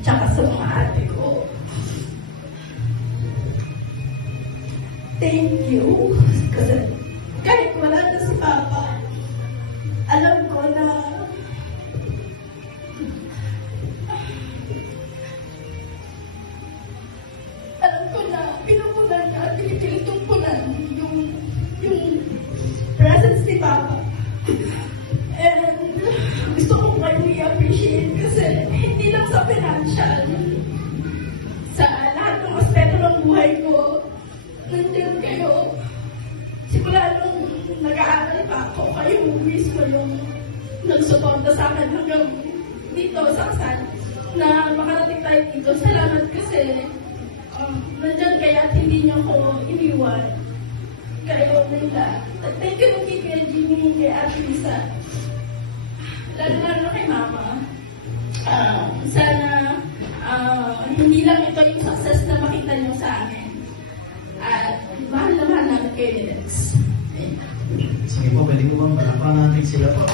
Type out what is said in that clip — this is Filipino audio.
tsaka sa mga ate ko. Thank you. Kasi kahit wala na si Papa, alam ko na pinupunan niya at pinitungpunan yung presence ni Papa. And gusto ko kayo i-appreciate kasi hindi lang sa financial, sa lahat ng aspeto ng buhay ko, nandiyan kayo. Simula nung nag-aaral pa ako, kayo mismo yung nagsuporta sa akin hanggang dito sa kasal na makarating tayo dito. Salamat kasi nandiyan kaya at hindi niyo ako iniwan. Kayo nila. At thank you nung kay Jimmy, kay Ate Lisa. Lalo kay Mama. Sana hindi lang ito yung success na makita niyo sa akin. At mahal na mahal natin kayo, Lex. Sige po, pwede ko bang palakpan natin sila po?